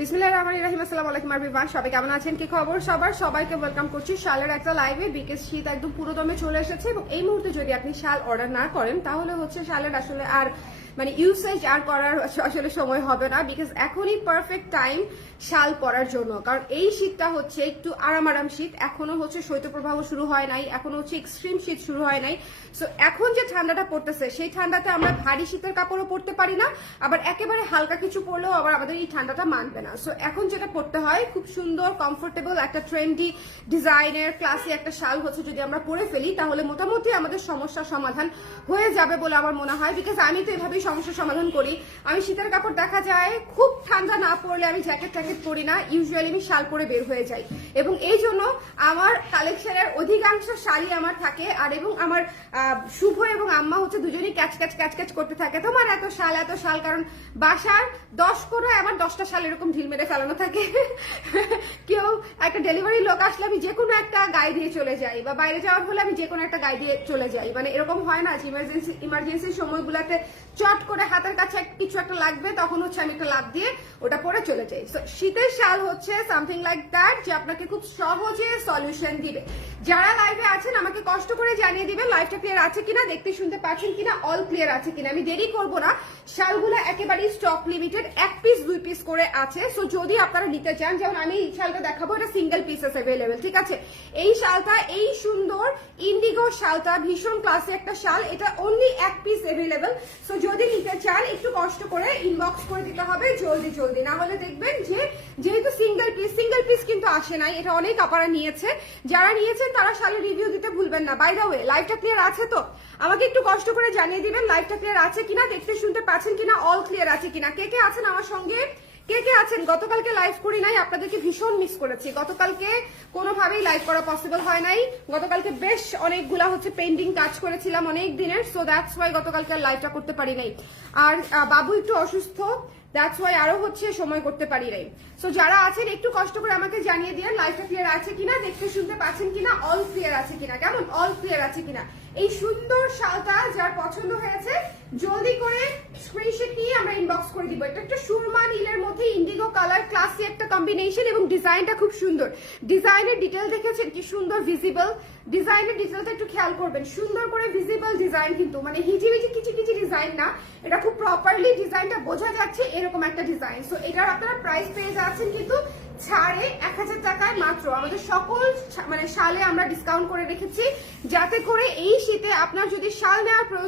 বিসমিল্লাহির রহমানির রহিম। আসসালামু আলাইকুম এভরিওয়ান, সবাই কেমন আছেন, কি খবর সবার? সবাইকে ওয়েলকাম করছি শালের একটা লাইভে। বিকজ শীত একদম পুরোদমে চলে এসেছে এবং এই মুহূর্তে যদি আপনি শাল অর্ডার না করেন তাহলে হচ্ছে শালের আসলে আর মানে ইউসেজ আর করার আসলে সময় হবে না। বিকজ এখনই পারফেক্ট টাইম শাল পরার জন্য, কারণ এই শীতটা হচ্ছে একটু আরাম শীত, এখনো হচ্ছে শৈত্যপ্রবাহ শুরু হয় নাই, এখনো হচ্ছে এক্সট্রিম শীত শুরু হয় নাই। সো এখন যে ঠান্ডাটা পড়তেছে সেই ঠান্ডাতে আমরা ভারী শীতের কাপড়ও পরতে পারি না, আবার একেবারে হালকা কিছু পরলেও আবার আমাদের এই ঠান্ডাটা মানবে না। সো এখন যেটা পরতে হয় খুব সুন্দর কমফোর্টেবল একটা ট্রেন্ডি ডিজাইনের ক্লাসি একটা শাল হচ্ছে যদি আমরা পরে ফেলি তাহলে মোটামুটি আমাদের সমস্যার সমাধান হয়ে যাবে বলে আমার মনে হয়। বিকজ আমি তো এভাবেই সমস্যার সমাধান করি। আমি শীতের কাপড় দেখা যায় খুব ঠান্ডা না পড়লে আমি জ্যাকেট পরি না, ইউজুয়ালি আমি শাল পরে বের হয়ে যাই এবং এই জন্য আমার কালেকশনের অধিকাংশ শাড়ি আমার থাকে। আর এবং আমার শুভ এবং আম্মা হচ্ছে দুজনেই ক্যাচ ক্যাচ করতে থাকে, তোমার এত শাল, কারণ বাসার 10 কোণায় আমার 10টা শাল এরকম ঢিল মেরে ফেলানো থাকে। কেউ একটা ডেলিভারি লোক আসলে আমি যে কোনো একটা গায়ে দিয়ে চলে যাই, বা বাইরে যাওয়ার হলে আমি যে কোনো একটা গায়ে দিয়ে চলে যাই। মানে এরকম হয় না যে ইমার্জেন্সি সময়গুলোতে চট করে হাতের কাছে কিছু একটা লাগবে, তখন হচ্ছে আমি একটা লাভ দিয়ে ওটা পরে চলে যাই। শীতের শাল হচ্ছে সামথিং লাইক দ্যাট, যে আপনাকে খুব সহজে সলিউশন দিবে। যারা লাইভে আছেন আমাকে কষ্ট করে জানিয়ে দিবেন লাইভটা ক্লিয়ার আছে কিনা, দেখতে শুনতে পাচ্ছেন কিনা, অল ক্লিয়ার আছে কিনা। আমি দেরি করব না, শালগুলো একেবারেই স্টক লিমিটেড, 1 পিস 2 পিস করে আছে। সো যদি আপনারা নিতে চান, যেমন আমি এই শালটা দেখাবো, এটা সিঙ্গেল পিসেস অ্যাভেলেবেল, ঠিক আছে। এই শালটা, এই সুন্দর ইন্ডিগো শালটা ভীষণ ক্লাসি একটা শাল, এটা অনলি 1 পিস অ্যাভেলেবেল। সো যদি নিতে চান একটু কষ্ট করে ইনবক্স করে দিতে হবে জলদি, না হলে দেখবেন যে যেহেতু সিঙ্গেল পিস কিন্তু আসে নাই, এটা অনেক আপনারা নিয়েছে, যারা নিয়েছেন তারা শালের রিভিউ দিতে ভুলবেন না। বাই দ্য ওয়ে, লাইভটা ক্লিয়ার আছে তো? আমাকে একটু কষ্ট করে জানিয়ে দিবেন লাইভটা ক্লিয়ার আছে কিনা, দেখতে শুনতে পাচ্ছেন কিনা, অল ক্লিয়ার আছে কিনা। কে কে আছেন আমার সঙ্গে, কে আছেন? গতকালকে লাইভ করি নাই, আপনাদেরকে ভীষণ মিস করেছি। গতকালকে কোনোভাবেই লাইভ করা পসিবল হয় নাই। গতকালকে বেশ অনেকগুলা হচ্ছে পেন্ডিং কাজ করেছিলাম অনেক দিনের, সো দ্যাটস ওয়াই গতকালকে লাইভটা করতে পারি নাই। আর বাবু একটু অসুস্থ, দ্যাটস ওয়াই আরো হচ্ছে সময় করতে পারি নাই। সো যারা আছেন একটু কষ্ট করে আমাকে জানিয়ে দিন লাইভটা ক্লিয়ার আছে কিনা, দেখতে শুনতে পাচ্ছেন কিনা, অল ক্লিয়ার আছে কিনা। কেমন, অল ক্লিয়ার আছে কিনা? এই সুন্দর শালটা যার পছন্দ হয়েছে জলদি করে স্ক্রিনশট নিয়ে আমরা ইনবক্স করে দিব। এটা একটা সুরমা নীলের মধ্যে ইন্ডিগো কালার, ক্লাসি একটা কম্বিনেশন এবং ডিজাইনটা খুব সুন্দর। ডিজাইনের ডিটেল দেখেছেন কি সুন্দর ভিজিবল, ডিজাইনের ডিটেলটা একটু খেয়াল করবেন, সুন্দর করে ভিজিবল ডিজাইন, কিন্তু মানে হিজিবিজি কিছু ডিজাইন না, এটা খুব প্রপারলি ডিজাইনটা বোঝা যাচ্ছে এরকম একটা ডিজাইন। সো এটার আপনারা প্রাইস পেয়ে যাচ্ছেন কিন্তু ছাড়ে 1000 টাকায় মাত্র। আমাদের সকল মানে শালে আমরা ডিসকাউন্ট করে রেখেছি, যাতে করে এই শীতে আপনার যদি শাল নেওয়ার